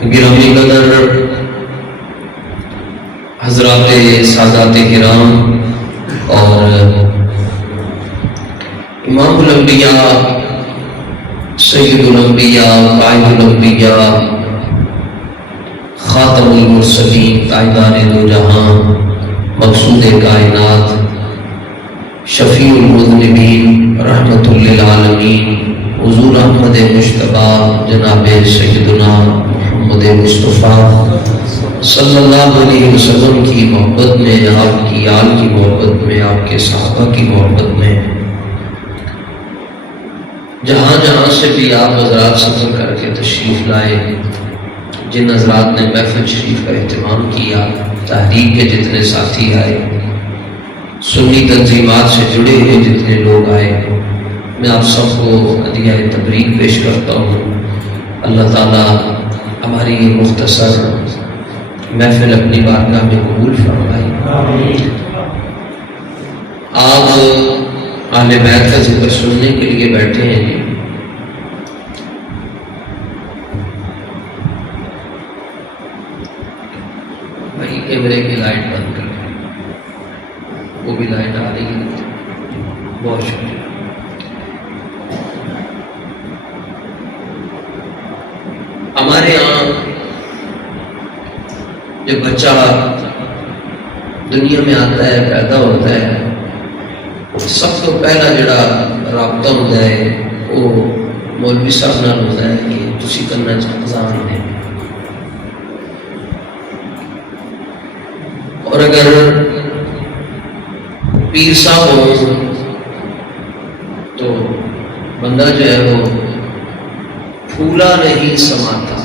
گرامی قدر حضرات سادات کرام اور امام الانبیاء سید الانبیاء قائد الانبیاء خاتم المرسلین تاجدار دو جہاں مقصود کائنات شفیع المذنبین رحمت للعالمین حضور احمد مجتبی جناب سیدنا محمد مصطفیٰ صلی اللہ علیہ وسلم کی محبت میں، آپ کی آل کی محبت میں، آپ کے صحابہ کی محبت میں، جہاں جہاں سے بھی آپ حضرات سفر کر کے تشریف لائے، جن حضرات نے محفل شریف کا اہتمام کیا، تحریک کے جتنے ساتھی آئے، سنی تنظیمات سے جڑے ہوئے جتنے لوگ آئے، میں آپ سب کو ہدیہ تبریک پیش کرتا ہوں۔ اللہ تعالیٰ ہماری یہ مختصر محفل اپنی بارگاہ میں قبول فرمائے۔ آپ اہل بیت کا ذکر سننے کے لیے بیٹھے ہیں جی، بھائی کیمرے کی لائٹ بند کر دیں، وہ بھی لائٹ آ رہی ہے، بہت شکریہ۔ ہمارے یہاں جب بچہ دنیا میں آتا ہے، پیدا ہوتا ہے، سب تو پہلا جڑا رابطہ ہوتا ہے وہ مولوی صاحب نال ہوتا ہے کہ تسی کرنا اذان ہے، اور اگر پیر صاحب ہو تو بندہ جو ہے وہ پھولا نہیں سماتا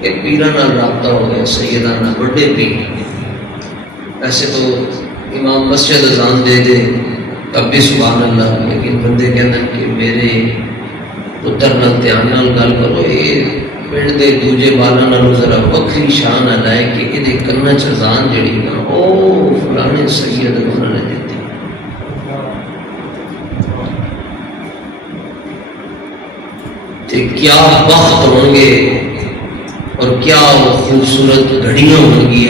کہ پیران نال رابطہ ہو گیا، سیدانہ بڑے پیر۔ ایسے تو امام مسجد اذان دے دے تب بھی سبحان اللہ، لیکن بندے کہتے ہیں کہ میرے پتر نال دھیان نال گل کرو، یہ پنڈ دے دوجے بالاں نالوں ذرا وکری شان نہ لائے کہ یہ کنا چ اذان جڑی نا او فلانے سید انہوں نے دیتی۔ کیا وقت ہوں گے اور کیا وہ خوبصورت گھڑیاں ہوں گی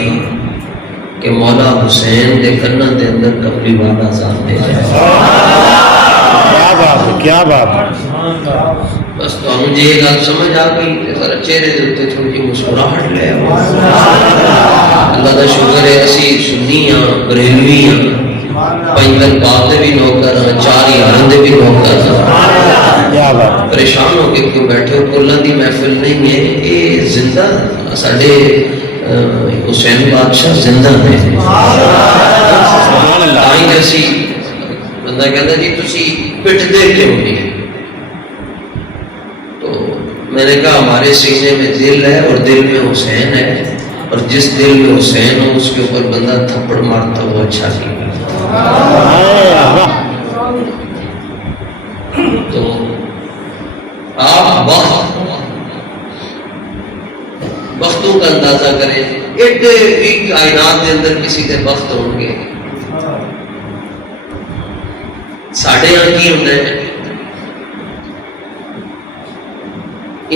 کہ مولا حسین دے کناں دے اندر کملی والا ذات دے جائے۔ کیا بات ہے، کیا بات ہے۔ بس تو ہم جی یہ گل سمجھ آ گئی، ذرا چہرے دے اوپر تھوڑی جی مسکراہٹ لے آؤ۔ اللہ کا شکر ہے اسی سنی ہاں، بریلوی ہاں، پنجل پاک دے بھی نوکر ہاں، 4 یارن دے بھی نوکر ہاں، پریشان ہو کے کیوں بیٹھے ہو؟ کلہ دی محفل نہیں ہے، یہ زندہ ساڈے حسین بادشاہ زندہ ہے۔ آئی جیسی بندہ کہتا جی تسی پٹتے کیوں نہیں؟ تو میں نے کہا ہمارے سینے میں دل ہے اور دل میں حسین ہے، اور جس دل میں حسین ہو اس کے اوپر بندہ تھپڑ مارتا ہوا اچھا نہیں۔ تو آپ وقتوں کا اندازہ کریں، ایڈے بھی کائنات کے اندر کسی کے وقت ہوں گے، ساڑھے یہاں کی ہوتا ہے۔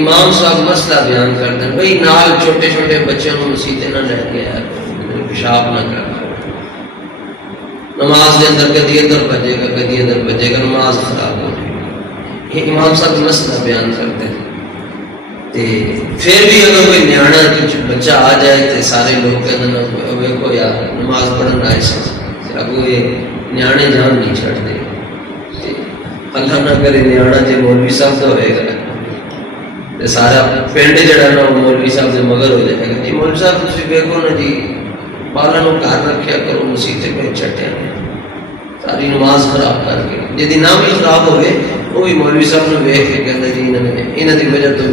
امام صاحب مسئلہ بیان کرتے ہیں، بھئی نال چھوٹے چھوٹے بچوں کو مسیطے نہ لے گیا، پیشاب نہ کرنا، نماز کے اندر کدی ادھر بجے گا کدی ادھر بجے گا، نماز خراب ہو جائے گی۔ یہ امام صاحب مسئلہ بیان کرتے ہیں۔ پھر بھی اگر کوئی نیانا کچھ بچہ آ جائے تو سارے لوگ کہتے ہیں ویکھو یار نماز پڑھنا آئے سے اگو یہ نیانے جان نہیں چھڑتے، اللہ نہ کرے نیانا جی مولوی صاحب کا ہوئے گا، سارا پنڈ جڑا نا مولوی صاحب سے مگر ہو جائے گا۔ جی مولوی صاحب تھی ویکو نا جی بالا نو گھر رکھیا کرو، مسیطے پہ چٹیا ساری نماز خراب کر کے، جی نام بھی خراب ہوئے وہ بھی مولوی صاحب نے ویکھ کے کہتے جی انہوں کی وجہ تو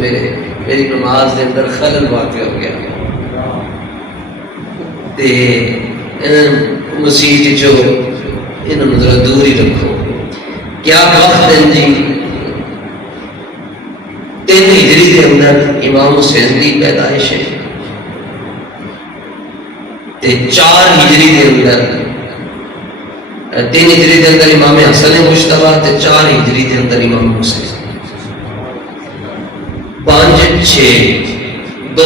میری نماز کے اندر خلل واقع ہو گیا، مسیح جو انہوں ذرا دور ہی رکھو۔ کیا وقت ہے جی، 3 ہجری کے اندر امام حسین کی پیدائش ہے، 4 ہجری کے اندر 3 ہجری کے اندر امام حسن مجتبی، 4 ہجری کے اندر امام حسین، 5 6 2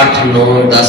8, 9, 10,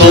2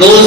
2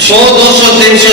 100, 200, 300,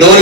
2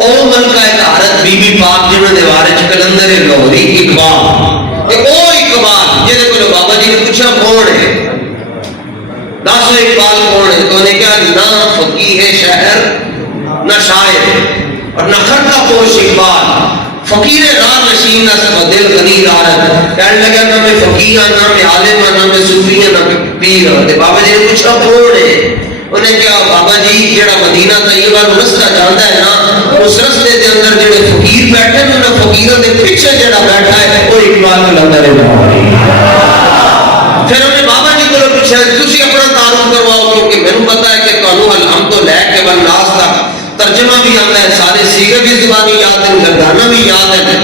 او ملکہ طہارت بی بی پاک جنہوں نے وارث کلندر لاہوری اقبال او اقبال جہدے کو بابا جی نے پوچھا کون ہے، دسو اقبال کون ہے، تو انہیں کہا نہ فقیہ شہر نہ شاعر اور نہ خطہ پوش اقبال، فقیر نام نشین نہ سب دل غنی دارت، کہنے لگا نہ میں فقیہ نہ میں عالم نہ میں صوفی نہ میں پیر، بابا جی نے پوچھا کون ہے، انہیں کہا بابا جی جڑا مدینہ طیبہ نو رستہ جاندا ہے نا، اس رستے دے اندر جڑے فقیر بیٹھے نے انہاں فقیراں دے پیچھے جڑا بیٹھا ہے وہ اقبال کلندر لاہوری۔ پھر انہیں بابا جی کو پوچھا تسی اپنا تعارف کرواؤ، کیونکہ میں پتا ہے کہ تانوں الحمد تو لے کے والناس تک ترجمہ بھی آتا ہے، سارے سیغے بھی زبانی یاد ہیں، گردانہ بھی یاد ہے،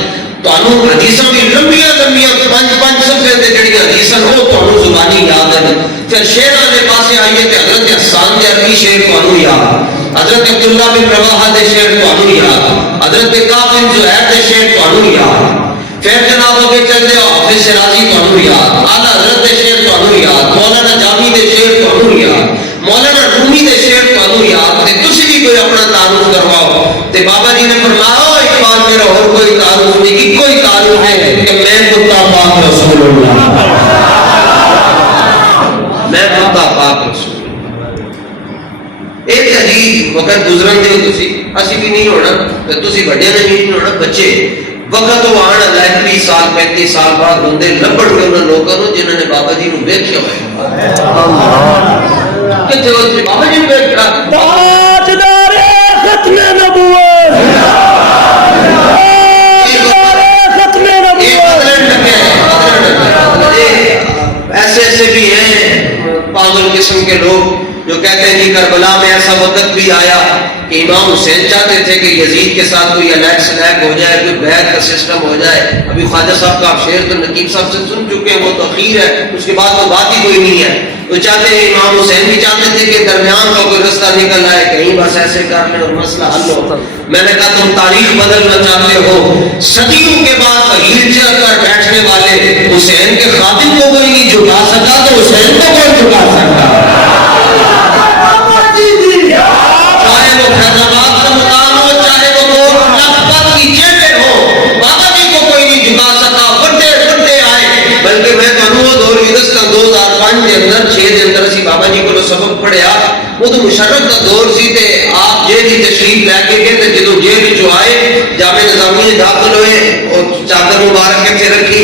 تانوں حدیثاں بھی لمبیاں لمبیاں پانچ صفحے تے جڑی حدیثاں وہ تانوں زبانی یاد ہیں۔ پھر شعراں دے پاسے آئیے تے حضرت حسان دے عربی شعر تانوں یاد، حضرت عبداللہ بن رواحہ دے شعر تانوں یاد، حضرت کعب بن زہیر دے شعر تانوں یاد، پھر جناب ہو کے چلتے ہو حافظ شرازی تانوں یاد، اعلیٰ حضرت دے شعر تانوں یاد، مولانا جامی دے شعر تانوں یاد، مولانا رومی دے شعر تانوں یاد، تے تسی بھی کوئی اپنا تعارف کرواؤ۔ تے بابا جی نے فرمایا اقبال میرا اور کوئی تعارف نہیں، ایک کوئی تعارف ہے کہ میں کتا پاک رسول اللہ، میں کتا پاک رسول اللہ۔ ایک عجیب وقت گزرن دے تسی، اسی بھی نہیں ہونا تے تسی بڑے نے بھی نہیں ہونا، بچے وقت وہ آنا لائک 20 سال 35 سال بعد بندے لبڑ کے انہوں لوگوں نے جنہوں نے بابا جی نو ویکھیا ہوئے کتنے ہوئے بابا جی نو ویکھیا تاجدار ختم نبوت، ختم نبوت۔ ایسے ایسے بھی ہیں پاگل قسم کے لوگ جو کہتے ہیں کہ کربلا میں ایسا وقت بھی آیا کہ امام حسین چاہتے تھے کہ یزید کے ساتھ کوئی الیک سلیک ہو جائے، کوئی بیعت کا سسٹم ہو جائے۔ ابھی خواجہ صاحب کا آپ شعر تو نقیب صاحب سے سن چکے ہیں، وہ تو اخیر ہے، اس کے بعد تو بات ہی کوئی نہیں ہے۔ وہ چاہتے ہیں، امام حسین بھی چاہتے تھے کہ درمیان کا کوئی رستہ نکل آئے، کہیں بس ایسے کر لیں اور مسئلہ حل ہو۔ میں نے کہا تم تاریخ بدلنا چاہتے ہو، صدیوں کے بعد بغیر چل کر بیٹھنے والے حسین کے خادم کو کوئی نہیں جھکا سکا تو حسین کو کون جھکا سکتا؟ چاہے وہ حیدرآباد کا مقام ہو، چاہے وہ لکھپت کی جیلیں ہو، بابا جی کو کوئی نہیں جھکا سکا، بڑے بڑے آئے۔ بلکہ میں کہوں وہ دور ہندوستان 2005 کے اندر 6 کے اندر اسی بابا جی کو سبق پڑھیا، وہ تو مشرف کا دور سی تے آپ جیل کی تشریف لے کے گئے تے جدو جیل جو آئے جامع نظامیہ داخل ہوئے اور چادر مبارک کے رکھی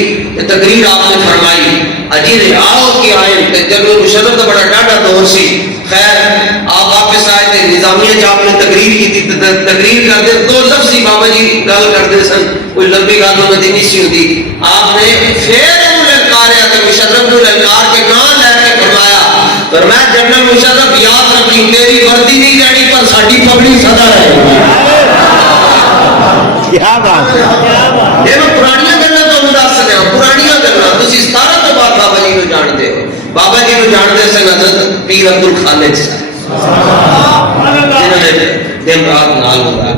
تقریر آپ نے فرمائی، اجی رہاؤ کے آئے تے جب مشرف کا بڑا ڈاڈا دور سی۔ خیر آپ واپس آئے تھے نظامیہ جاب نے تقریر کی تھی، تقریر کرتے 2 لفظ ہی بابا جی گل کرتے سن، کوئی لمبی گل انہوں نے نہیں سی ہوتی۔ آپ نے پھر للکاریا تے مشرف کو للکار کے نام لے کے فرمایا، فرمایا جنرل مشرف یاد رکھی تیری وردی نہیں رہنی پر ساڈی پگڑی سدا رہے گی۔ کیا بات ہے، یہ میں پرانیاں گلاں تانوں دس رہا، پرانیاں گلاں تسی 17 تو بعد بابا جی نو جانتے ہو۔ بابا جی نو جانتے سن حضرت پیر عبد الخالق صاحب جنہوں نے دن رات نال ہوتا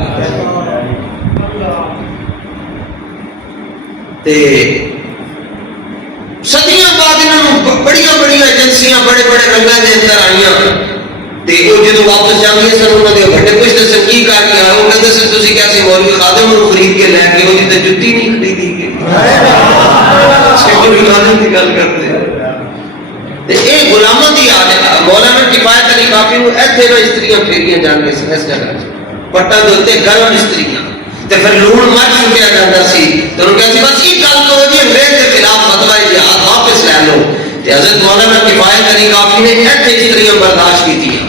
تے صدیاں بعد انہوں بڑی بڑی ایجنسیاں بڑے بڑے رنگاں دے اندر آئیاں تے وہ جدو واپس جاندے سن انہوں نے بڑے پوچھتے سن کی کر کے آئے، وہ کہتے سن تسی کیسے مولوی خادم نو خرید کے لے کے وہ تے جُتی نہیں خریدی گئی، مولوی خادم کی گل کرتے ہیں۔ تے اے غلاماں دی عادت، مولانا کفایت علی کافی نو ایتھے نہ استریاں پھیریاں جاندے سن اس جگہ پٹا دے اوتے گرم استریاں تے پھر لوڑ مر چکیا جاندا سی تے انہوں کہتے بس یہ گل کرو جی انگریز کے خلاف فتوی جہاد واپس لے لو تے حضرت مولانا کفایت علی کافی نے ایتھے استریاں برداشت کیتیاں۔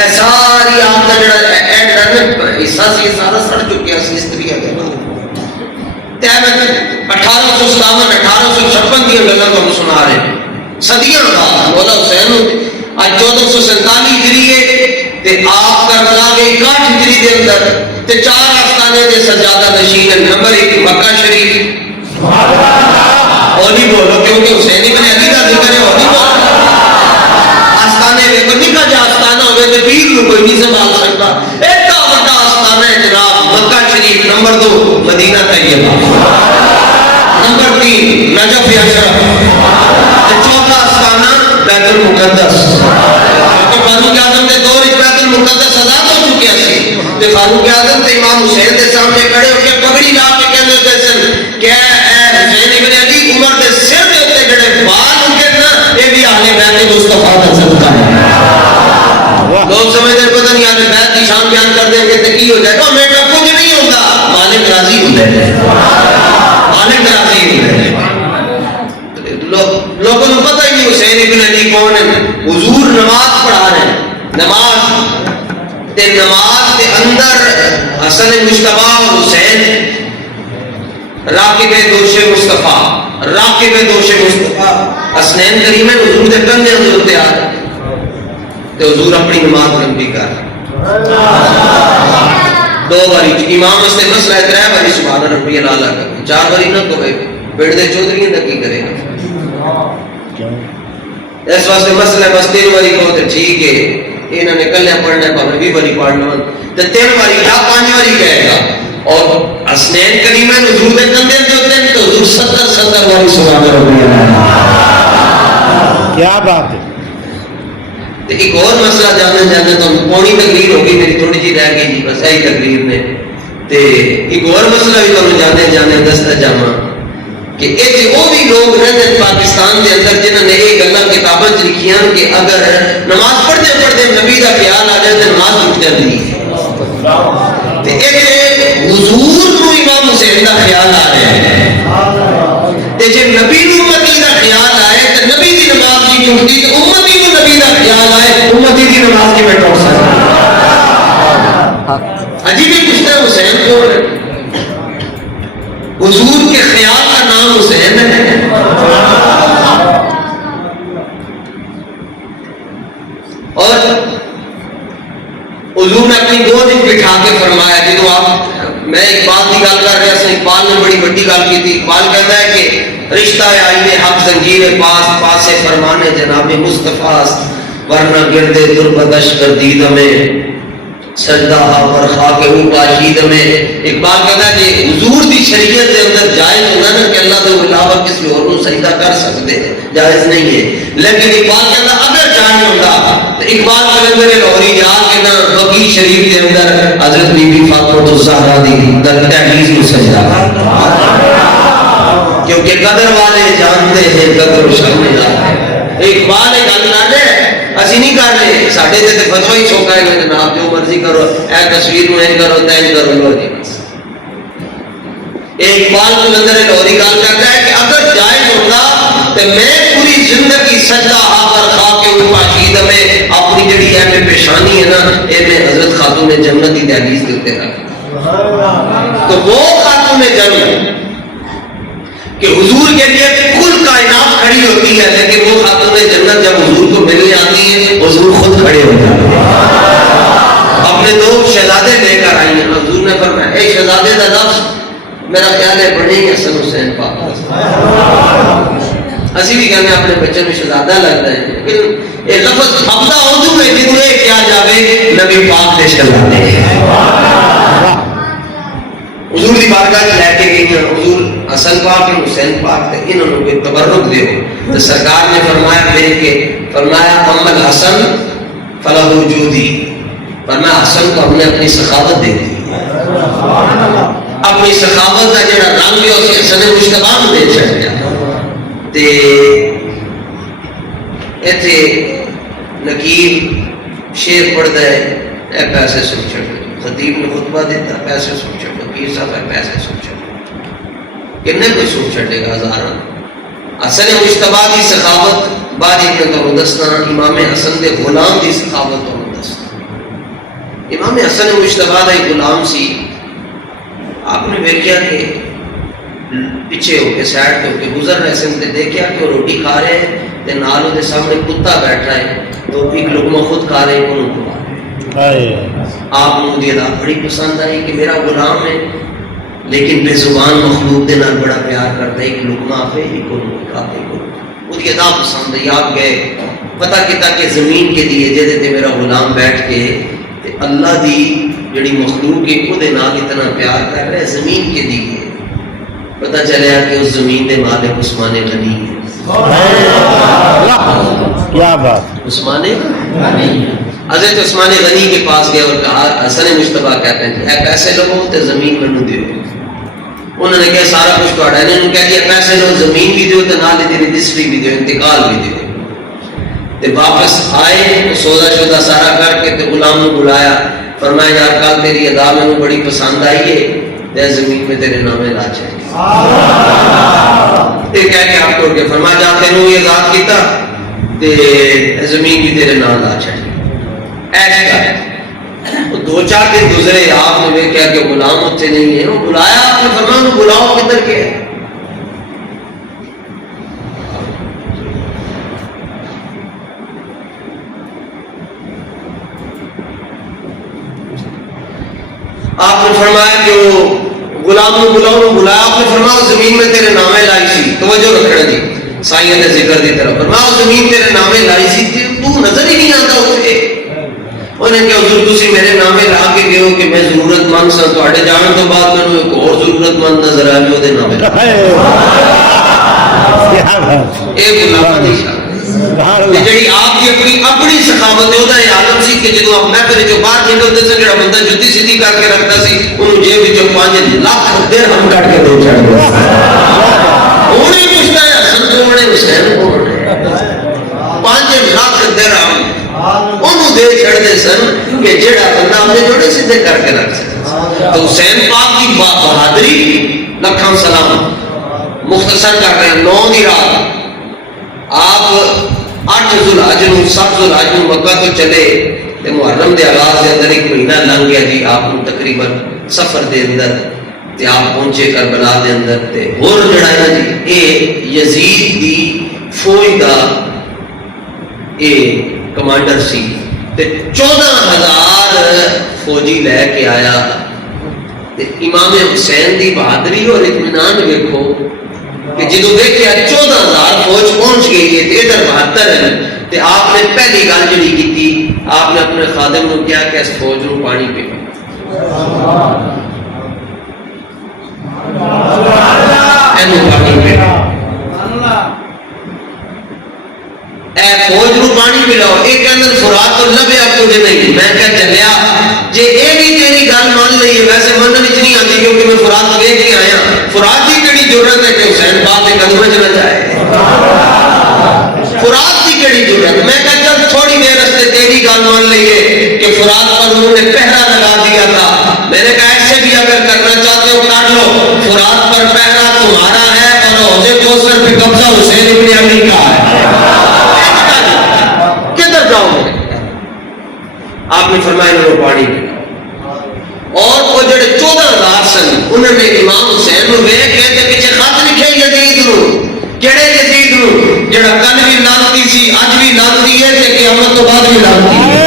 اے ساری آپ دا جڑا حصہ سی سارا سڑ چکیا سی استریاں دے تے 1857 1856 دی گلاں تانوں سنا رہے ہیں۔ صدیاں بعد مولا حسین آج 1447 ہجری ہے تے آپ کربلا کے 61 ہجری دے اندر تے 4 آستانے دے سجادہ نشین ہیں۔ نمبر 1 مکہ شریف، ہولی بولو کیونکہ حسین ابن علی کا ذکر ہے، ہولی بولو۔ آستانے دیکھو نکا جا آستانہ ہوئے تے پیر نو کوئی نہیں سنبھال سکتا، ایڈا بڑا آستانہ ہے جناب مکہ شریف۔ نمبر 2 مدینہ طیبہ، نمبر 3 نجف اشرف، چوتھا آستانہ بیت المقدس۔ تو فاروق اعظم کے دور بیت المقدس آزاد ہو چکیا سی تے فاروق اعظم تے امام حسین دے سامنے کھڑے ہو کے پگڑی لا کے کہندے ہوندے سن کہ اے حسین ابن علی عمر دے سر دے اوتے جڑے بال اٹھے نا اے بھی اہل بیت مصطفیٰ دا صدقہ ہے. لوگ سمجھتے پتہ نہیں اہل بیت کی شان بیان کر دیں گے تے کی ہو جائے گا. میرا کچھ نہیں ہوتا, مالک راضی ہوتا ہے, مالک راضی ہوتا ہے. لوگوں کو پتہ ہی نہیں حسین ابن علی کون ہے. حضور نماز پڑھا رہے ہیں, نماز تے نماز کے اندر حسن مجتبیٰ اور حسین راکب دوش مصطفیٰ حسنین کریمین حضور دے کندھے حضور تے آ تے حضور اپنی نماز لمبی کر دو باری امام اس نے مسئلہ ہے 3 باری سبحان ربی الاعلیٰ کر 4 باری نہ کوئی پیڑ دے چودھری نہ کی کرے گا. اس واسطے مسئلہ بس 3 باری کو تے ٹھیک ہے, انہوں نے کلیا پڑھنا ہے پاوے 20 باری پڑھنا تے 3 باری یا 5 باری کہے گا. اور حسنین کریمین حضور دے کندھے تے ہوتے ہیں تو حضور 70 باری سبحان ربی الاعلیٰ. کیا بات ہے. ایک اور مسئلہ جاننا تو پونی تقریر ہوگی میری تھوڑی جی رہ گئی جی بس یہی تقریر نے. تے ایک اور مسئلہ بھی تمہیں جانے دستا جاواں کہ ایتھے وہ بھی لوگ رہتے پاکستان کے اندر جنہوں نے یہ گلاں کتاباں چ لکھیاں کہ اگر نماز پڑھتے نبی کا خیال آ جائے تو نماز ٹوٹ جاتی ہے. تے ایتھے حضور کو امام حسین کا خیال آ رہا ہے تے جے نبی کو امتی کا خیال آئے تو نبی کی نماز نہیں ٹوٹتی تو امتی کو نبی کا خیال آئے امتی کی نماز کی میں ٹوٹ سکتا. عجیب ہی پوچھتا ہے حسین کون ہے. حضور کے خیال کا نام حسین ہے. اور حضور نے اپنی 2 دن بٹھا کے فرمایا جدو آپ میں اقبال کی گل کر رہا سا, اقبال نے بڑی بڑی گل کی تھی. اقبال کہتا ہے کہ رشتہ آئین حق زنجیر پاس فرمانے جناب مصطفیٰ ورنہ گردے دربدش کر دید میں سجدہ اور خاک او پاشید میں. اقبال کہتا ہے کہ حضور دی شریعت کے اندر جائز ہونا نا کہ اللہ کے علاوہ کسی اور کو سجدہ کر سکتے ہیں, جائز نہیں ہے. لیکن اقبال کہتا اگر جائز ہوتا تو اقبال کلندر لاہوری جا کے نا بقیع شریف کے اندر حضرت بی بی فاطمہ الزہرا دی دہلیز کو سجدہ کرتا, کیونکہ قدر والے جانتے ہیں قدر و شان میں جاتے ہیں. اقبال ایک گل کر رہے اسی نہیں کر رہے, ساڈے تے فتوی ہی سوکھا ہے کہ جناب جو مرضی کرو, اے تصویر میں این کرو تین کرو لو جی بس. اقبال کلندر لاہوری گل کرتا ہے کہ اگر جائز ہوتا تو میں پوری زندگی سجدہ پر خاک پاشید میں اپنی جڑی ہے میں پیشانی ہے نا اے میں حضرت خاتون جنت کی دہلیز کے اوپر رکھ. تو وہ خاتون جنت کہ حضور کے لیے کل کائنات کھڑی ہوتی ہے, لیکن وہ خاتون جنت جب حضور کو ملنے آتی ہے حضور خود کھڑے ہو جاتے ہیں. اپنے 2 شہزادے لے کر آئی ہیں. حضور نے فرمایا اے شہزادے کا لفظ میرا خیال ہے بڑے ہی حسن حسین پاک. اسی بھی کہنے اپنے بچے میں شہزادہ لگتا ہے, لیکن یہ لفظ حمدہ اردو میں جنہیں کیا جاوے نبی پاک نے شہزادے حضور دی بارگاہ لے کے گئی ہیں. حضور حسن پاک حسین پاک تے انہوں نے کوئی تبرک دے تو سرکار نے فرمایا دیکھ کے فرمایا محمد حسن فلاح وجودی, فرمایا حسن کو ہم نے اپنی سخاوت دے دی. اپنی سخاوت کا جڑا رنگ ہے اسے حسن مجتبیٰ میں دے چھڑیا. تے ایتھے نقیب شیر پڑھتا ہے اے پیسے سن چھڑو, خطیب نے خطبہ دیتا پیسے سن چھڑو, پیر صاحب ہے پیسے سن چھڑو. کتنے کوئی سن چھڑے گا ہزاراں. حسن مجتبیٰ کی سخاوت باری میں کرو دسنا, امام حسن دے غلام کی سخاوت کرو دسنا. امام حسن مجتبیٰ دا ایک غلام سی. آپ نے دیکھا کہ پیچھے ہو کے سائڈ پہ ہو کے گزر رہے سن تے دیکھا کہ وہ روٹی کھا رہے ہیں تے نال دے سامنے کتا بیٹھا ہے تو ایک لقمہ خود کھا رہے ہیں انہوں کو کھا رہے ہیں. آپ نے مجھے بڑی پسند آئی کہ میرا غلام ہے لیکن بے زبان مخلوق دے نال بڑا پیار کرتا ہے, ایک لقمہ آپ ہے ایک انہوں کو کھاتے ہیں. مجھے ادا پسند ہے. آپ گئے پتہ کیتا کہ زمین کے دیے جہدے تے میرا غلام بیٹھ کے تے اللہ دی جڑی مخلوق ہے وہ دے نال اتنا پیار کر رہے زمین کے دیے. پتہ چلیا کہ اس زمین دے مالک عثمان غنی ہے. کیا بات. عثمان غنی حضرت عثمان غنی کے پاس گیا اور کہا حسن مشتبہ کہتے ہیں اے پیسے لو تے زمین مینوں دیو. انہوں نے کہا سارا کچھ تہاڈا ہے. انہوں نے کہا کہ پیسے لو زمین بھی دیو تے نال دی رجسٹری بھی دیو, انتقال بھی دیو. تے واپس آئے سودا شودا سارا کر کے تے غلام نو بلایا, فرمایا یار کل تیری ادا مینوں بڑی پسند آئی ہے تے زمین میں تیرے نامے لا چاہیے. تے کہہ کے آپ توڑ کے فرمایا جا تینوں یہ آزاد کیتا تے زمین بھی تیرے نام لا چاہیے. ایش کر دو چار دن گزرے, آپ نے دیکھا کہ غلام اتنے نہیں ہے, وہ بلایا آپ نے فرمایا انہوں بلاؤ کدھر کے ہے. آپ نے فرمایا کہ وہ غلام کو بلاؤ, بلایا آپ نے فرمایا زمین میں تیرے نامے لائی سی. توجہ رکھنا جی سائیں نے ذکر دی طرف, فرمایا زمین تیرے نامے لائی سی تو نظر ہی نہیں آتا اتنے. انہیں کہ حضور تسی میرے نامے لا کے گئے ہو کہ میں ضرورت مند سا, تواڈے جان تو بعد مینوں ایک اور ضرورت مند نظر آیا میں دے نامے ایک غلام دی شان جڑی آپ کی اپنی سخاوت ہے وہ عالم سی کہ جدوں آپ محفل چوں باہر نکلتے سن جڑا بندہ جُتی سیدھی کر کے رکھتا سی انہوں جیب وچوں 5 لاکھ درہم کٹ کے دے چھڑ دیا. ہن ہی پوچھتا ہے حسن کون ہے حسین کون ہے, 5 لاکھ درہم انہوں دے چھڑ دے سن کہ جڑا بندہ اپنے جوڑے سیدھے کر کے رکھ سکتا. تو حسین پاک کی بہادری لکھاں سلام. مختصر کر رہے ہیں 9 دی رات آپ 8 ذوالحج نو 7 ذوالحج نو مکہ تو چلے تے محرم دے آغاز دے اندر ایک مہینہ لنگ گیا جی. آپ کو تقریباً سفر دے اندر تے آپ پہنچے کربلا دے اندر تے اور جڑا ہے نا جی اے یزید دی فوج دا اے کمانڈر سی تے 14,000 فوجی لے کے آیا. تے امام حسین دی بہادری اور اطمینان دیکھو کہ جدو دیکھا 14,000 فوج پہنچ گئی ہے تے ادھر 72 ہیں تے آپ نے پہلی گل جڑی کی آپ نے اپنے خادم کو کیا کہ اس فوج نو پانی پیا اے فوج نو پانی پلاؤ. ایک اندر فرات تو لبیا کچھ نہیں. میں کیا چلیا جے اے بھی تیری گل مان لئی ہے, ویسے منن وچ نہیں آتی کیونکہ میں فرات ویکھ کے آیا. فرات کی کیڑی ضرورت ہے کہ حسین پاک کے قدموں وچ نہ جائے, فرات کی کیڑی ضرورت. میں کہا چل تھوڑی دیر راستے تیری گل مان لئیے کہ فرات پر انہوں نے پہرا لگا دیا تھا. میں نے کہا ایسے بھی اگر کرنا چاہتے ہو کر لو, فرات پر پہرا تمہارا ہے اور حوض کوثر پہ قبضہ حسین ابن علی کا ہے. کدھر جاؤ گے؟ آپ نے فرمایا انہوں نے پانی پیا. اور وہ جڑے 14,000 سن انہوں نے امام حسین نو ویکھ کے تے پیچھے خط لکھے یزید نو. کیڑے یزید نو؟ جڑا کل بھی لعنتی سی اج بھی لعنتی ہے تے قیامت تو بعد بھی لعنتی ہے.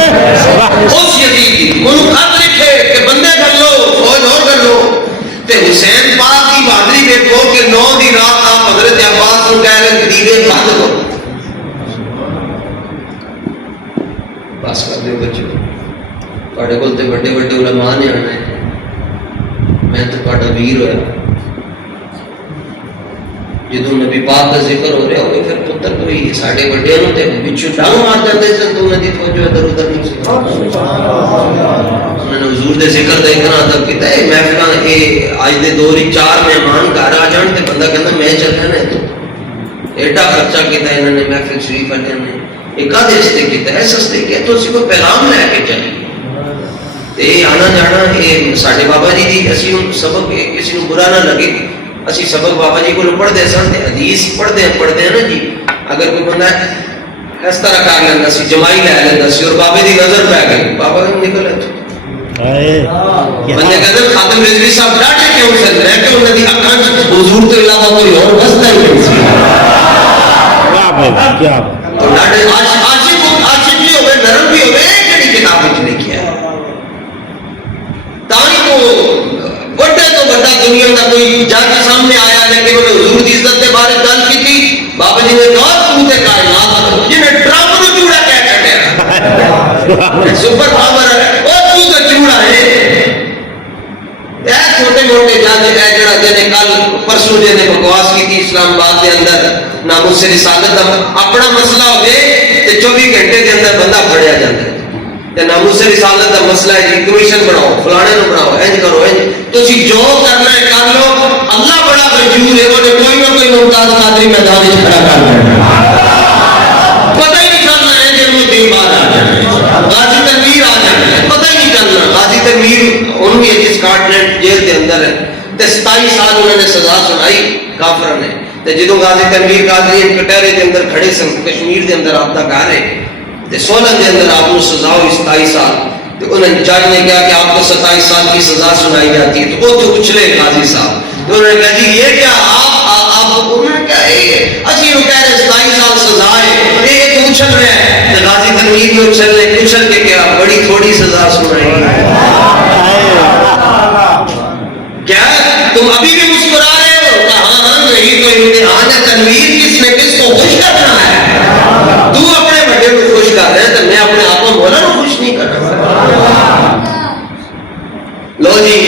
اس یزید دی انہوں خط لکھے کہ بندے کر لو فوج اور کر لو. تے حسین پاک کی بہادری دیکھو کہ 9 دی رات آپ حضرت عباس کو کہہ رہے دیوے بند کرو. بس کر دو بچوں, تواڈے کول تے بڑے بڑے علماء نے آنا ہے, میں تو تواڈا ویر ہویا. جدوں نبی پاک کا ذکر ہو رہا ہوئے پھر پتر کوئی ساڈے بڑے نوں تے پچھوں ڈانگ مار جاندے سن تو انہاں دی فوج ادھر ادھر نہیں سی. انہوں نے حضور دے ذکر دا اتنا ادب کیتا ہے. محفلاں اے اج دے دور وچ 4 مہمان گھر آ جان تے بندہ کہندا میں چلنا ہے تو ایڈا خرچہ کیتا انہوں نے محفل شریف والے نے. ایک آدھے رستے کیتا ہے سستے کیا تو اسی کو پیغام لے کے چلیے. آنا جانا یہ سارے بابا جی کی اسی سبق کسی کو برا نہ لگے. اسی سبق بابا جی کو پڑھتے سن حدیث پڑھتے ہیں نا جی. اگر کوئی بندہ اس طرح کر لینا سی جمائی لے لینا سی اور بابے کی نظر پی گئی بابا نکل بندے کہتے ہیں خاتم رضوی صاحب ڈاٹے کیوں سن رہے کہ انہوں نے اکھاں حضور تو علاوہ کوئی اور وستا ہی نہیں سی. تو ڈاٹے عاشق بھی ہوئے نرم بھی ہوئے کہڑی کتاب وچ لکھیا ہے. تاں کو بڑے تو بڑا دنیا کا کوئی جج سامنے آیا لیکن انہوں نے حضور کی عزت کے بارے گل کی تھی. بابا جی نے کہا تو تے کائنات جنہیں ڈرم نو چوڑا کہہ چھڈیا سپر پاور ہے او تو تے چوڑا ہے. اے چھوٹے موٹے جج اے جڑا جنے کل پرسوں جے نے بکواس کی تھی اسلام آباد کے اندر ناموس سے رسالت دا اپنا مسئلہ ہوئے تے 24 گھنٹے کے اندر بندہ پھڑیا جاتا ہے. تے ناموس رسالت دا مسئلہ ہے جی کمیشن بناؤ فلانے نو بناؤ انج کرو انج تسی جو کرنا ہے کر لو اللہ بڑا غیور ہے وہ کوئی نہ کوئی ممتاز قادری میدان وچ کھڑا کر دینا پتہ ہی نہیں چلنا ہے کہ وہ دن بعد آ جانا غازی تنویر آ جانا پتہ ہی نہیں چلنا غازی تنویر ان بھی اسکاٹ لینڈ جیل دے اندر ہے تے 27 سال انہوں نے سزا سنائی کافر نے تے جدوں غازی تنویر قادری کٹہرے دے اندر کھڑے سن کشمیر دے اندر آپ دا گھر ہے تے 16 دے اندر آپ کو سزا ہوئی 27 سال تو انہوں نے جج نے کہا کہ آپ کو 27 سال کی سزا سنائی جاتی ہے تو وہ تو اچھلے قاضی صاحب تو انہوں نے کہا جی یہ کیا آپ انہوں نے کہا اسی وہ کہہ رہے 27 سال سزا ہے یہ تو اچھل رہے ہیں تو غازی تنویر میں اچھل کے کیا بڑی تھوڑی سزا سنائی کیا تم ابھی بھی مسکرا رہے ہو کہا ہاں نہیں تو امتحان ہے تنویر کس نے کس کو خوش کرنا ہے تو اپنے بڑے کو خوش کر رہے ہیں تو میں اپنے آپ کو مولا کو خوش نہیں کر رہا لو جی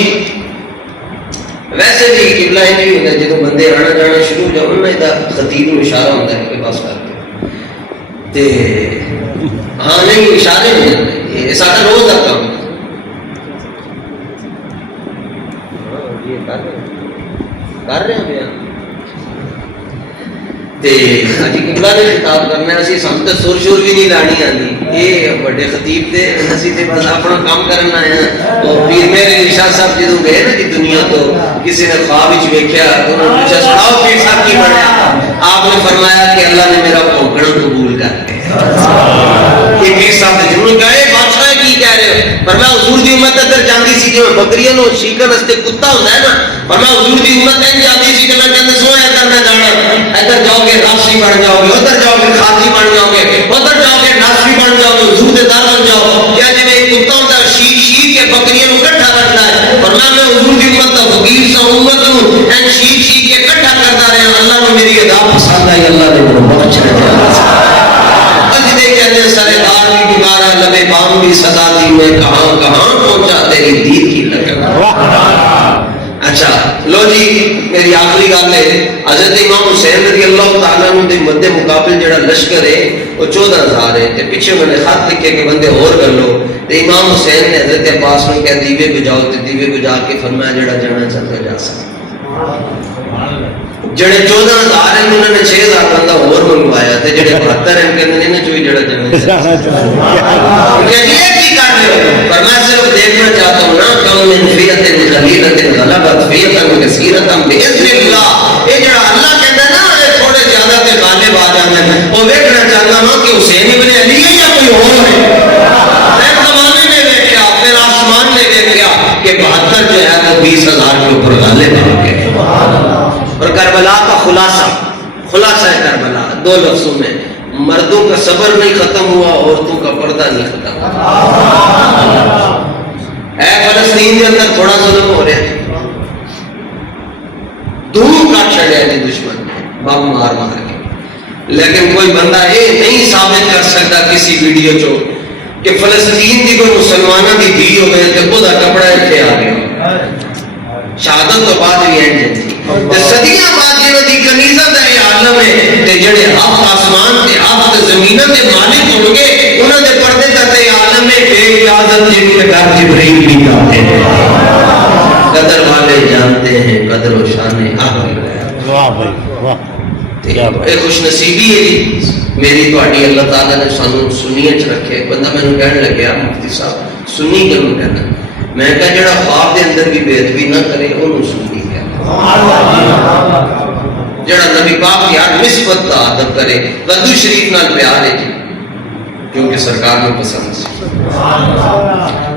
ویسے بھی قبلہ ہی نہیں ہوتا جب بندے آنا جانا شروع ہو جاؤ نا ادھر خطیب میں اشارہ ہوتا ہے کہ بس کر تے ہاں نہیں اشارے نہیں یہ سارا روز کا کام کر رہے ہیں تے اجی قبلہ نے خطاب کرنا ہے اسی سم تے سر شور بھی نہیں لانی آندی یہ بڑے خطیب تے اسی تے بس اپنا کام کرنا ہے اور پیر میرے ارشاد صاحب جدوں گئے نا جی دنیا تو کسی نے خواب وچ ویکھیا انہوں نے پوچھا سناؤ پیر صاحب کی بنیا آپ نے فرمایا کہ اللہ نے میرا بھونکنا قبول کر لیا یہ پیر صاحب نے جنوں کہا اے بادشاہ کی کہہ رہے ہو فرمایا حضور دی امت ادھر جاندی سی جویں بکریاں نو شیکن واسطے کتا ہوندا ہے نا فرمایا حضور دی امت ایں جاندی سی کہ میں کہندا سو ادھر نہ جانا ادھر جاؤ گے راشی بن جاؤ گے ادھر جاؤ گے خاصی بن جاؤ گے ادھر جاؤ گے ناشی بن جاؤ گے حضور دے دار بن جاؤ کیا جی میں کتا ہوندا شیر کے بکریاں نو اکٹھا رکھتا ہے فرمایا میں حضور دی امت دا فقیر سا امت نو ایں شیر کے اکٹھا کرتا رہا اللہ نے میری ادا پسند آئی اللہ نے مجھے بخش دیا سردار بھی بیمارا لبے بام بھی سدا دی میں کہاں پہنچا تیری دید کی لگن اچھا لو جی میری آخری گل ہے حضرت امام حسین رضی اللہ تعالیٰ عنہ دے مد مقابل جڑا لشکر ہے وہ 14,000 ہے تے پیچھے میں نے خط لکھے کہ بندے اور کر لو تے امام حسین نے حضرت عباس نے کہا دیوے بجاؤ تے دیوے بجا کے فرمایا جڑا جانا چلتا جا سکتا جڑے 14,000 ہیں انہوں نے 6,000 بندہ اور منگوایا تھے جڑے 72 ہیں کہتے ہیں چوئی جڑا جانا کہ یہ کی کر رہے ہو پر میں صرف دیکھنا چاہتا ہوں نا کم من فیت قلیلۃ غلبت فیۃ کثیرۃ باذن اللہ یہ جڑا اللہ کہتا ہے نا یہ تھوڑے زیادہ تے غالب آ جاتے ہیں وہ دیکھنا چاہتا ہوں کہ حسین ابن علی ہے یا کوئی اور ہے میں زمانے میں دیکھا پھر آسمان میں دیکھا کہ 72 جو ہے وہ 20,000 کے اوپر غالب آ گئے اور کربلا کا خلاصہ ہے کربلا 2 لفظوں میں مردوں کا صبر نہیں ختم ہوا عورتوں کا پردہ نہیں ختم اے فلسطین کے اندر تھوڑا ظلم ہو رہا ہے دھوم کاٹ چھڑیا جی دشمن بم مار کے لیکن کوئی بندہ یہ نہیں ثابت کر سکتا کسی ویڈیو چو کہ فلسطین کی کوئی مسلمانوں کی دھی ہو گئے تو خدا کپڑا اتنے آ گیا شہادت تو بعد بھی اینڈ تھی صدیاں بعد جنہوں کی کنیزت ہے عالم ہے تے جڑے ہاتھ آسمان تے ہاتھ زمینوں کے مالک ہوں گے انہوں نے پردے کرتے عالم میں بے اجازت جن کے گھر جبرائیل بھی جاتے ہیں قدر والے جانتے ہیں قدر و شان حق واہ بھائی واہ اے خوش نصیبی ہے میری تہاڈی اللہ تعالی نے سانو سنیت چ رکھے بندہ مینوں کہن لگیا مفتی صاحب سنی کیوں کہنا میں کہا جڑا خواب دے اندر بھی بے ادبی نہ کرے انہوں سنی جڑا نبی پاک کی ہر نسبت کا ادب کرے قدو شریف نال پیار ہے جی کیونکہ سرکار کو پسند سی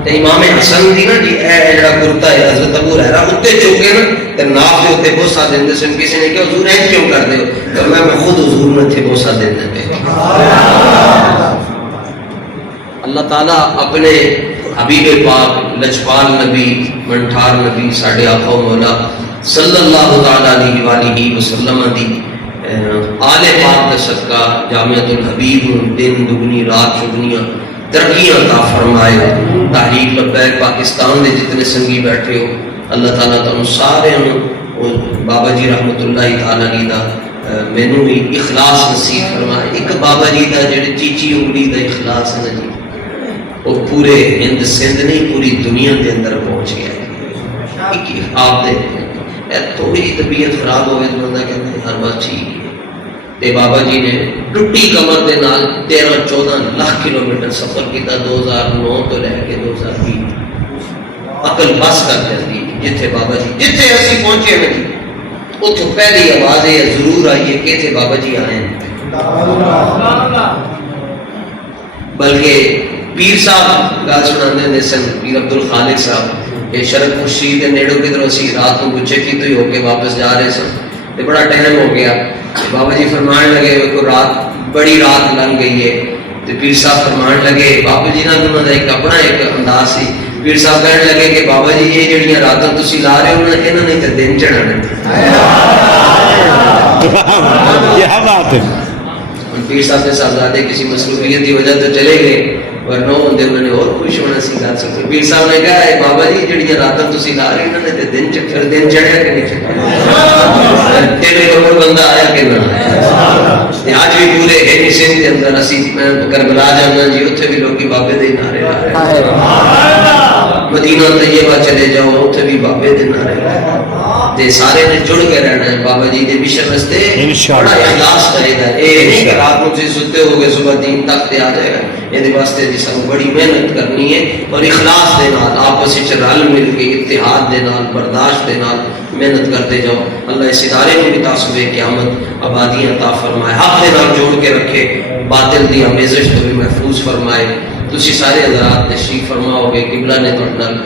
تے امام حسن دی نا جی اے جڑا کرتا ہے حضرت ابو ہریرہ اتے چوکے نا تے ناف دے اوتے بوسا دیندے سن کسی نے کہ حضور ایں کیوں کر دیو تو میں خود حضور نے تھے بوسا دیندے پے اللہ تعالیٰ اپنے حبیب پاک لجپال نبی منٹھار نبی ساڈے آقا مولا صلی اللہ تعالی علیہ وآلہ وسلم دی آل پاک کا صدقہ جامعۃ الحبیب دن دگنی رات چگنیاں ترقیاں عطا فرمائے تحریک لبیک پاکستان دے جتنے سنگی بیٹھے ہو اللہ تعالیٰ تم سارے بابا جی رحمت اللہ تعالی علیہ دا مینوں بھی اخلاص نصیب فرمائے ایک بابا جی دا جڑے چیچی انگلی دا اخلاص ہے جی وہ پورے ہند سندھ نہیں پوری دنیا کے اندر پہنچ گیا آپ دے تھوڑی جی طبیعت خراب ہوئے تو بندہ کہتے ہیں ہر بات ٹھیک ہے تے بابا جی نے ٹوٹی کمر دے نال 13-14 لاکھ کلومیٹر سفر کیتا 2009 تو لے کے 2020 عقل بس کر جاتی جتھے بابا جی جتھے اسی پہنچے ہیں اتو پہلی آواز ہے ضرور آئیے کہ تھے بابا جی آئے ہیں بلکہ پیر صاحب گل سنا سن پیر عبد الخالق صاحب یہ شرک مرشید نیڑوں کی طرف اسی رات کو گچھے کی تو ہی ہو کے واپس جا رہے سن تو بڑا ٹائم ہو گیا بابا جی فرمان لگے کو رات بڑی رات لنگ گئی ہے تو پیر صاحب فرمان لگے بابا جی نے انہوں نے ایک اپنا ایک انداز سی پیر صاحب کہنے لگے کہ بابا جی یہ جڑیاں راتوں تسی لا رہے ہو انہوں نے تو دن چڑھانا کیا بات ہے پیر صاحب نے صاحبزادے کسی مصروفیت کی وجہ تو چلے گئے ورنہ ہوندے انہوں نے اور خوش ہونا سی گل سکتے پیر صاحب نے کہا اے بابا جی جڑیاں راتوں تسی لا رہے انہوں نے تو دن پھر دن چڑھیا کہ نہیں چڑھیا تیرے کوئی بندہ آیا کہ نہ آیا آج بھی پورے ہند سندھ کے اندر اسی کربلا جانا جی اتنے بھی لوگ بابے دے نعرے لا رہے مدینہ طیبہ چلے جاؤ اتنے بھی بابے دے نعرے لا رہے سارے نے جڑ کے رہنا ہے بابا جی کے مشن واسطے بڑا اخلاص چاہیے یہ نہیں کہ رات کو ستے ہو گئے صبح دین تک تے آ جائے گا یہ واسطے جی سانو بڑی محنت کرنی ہے اور اخلاص دے نال آپس وچ رل مل کے اتحاد دے نال برداشت دے نال محنت کرتے جاؤ اللہ اس ادارے کو بھی تاسو قیامت آبادی عطا فرمائے حق دے نال جوڑ کے رکھے باطل دی آمیزش تو بھی محفوظ فرمائے تسی سارے حضرات تشریف فرماؤ گے قبلہ نے تہاڈے نال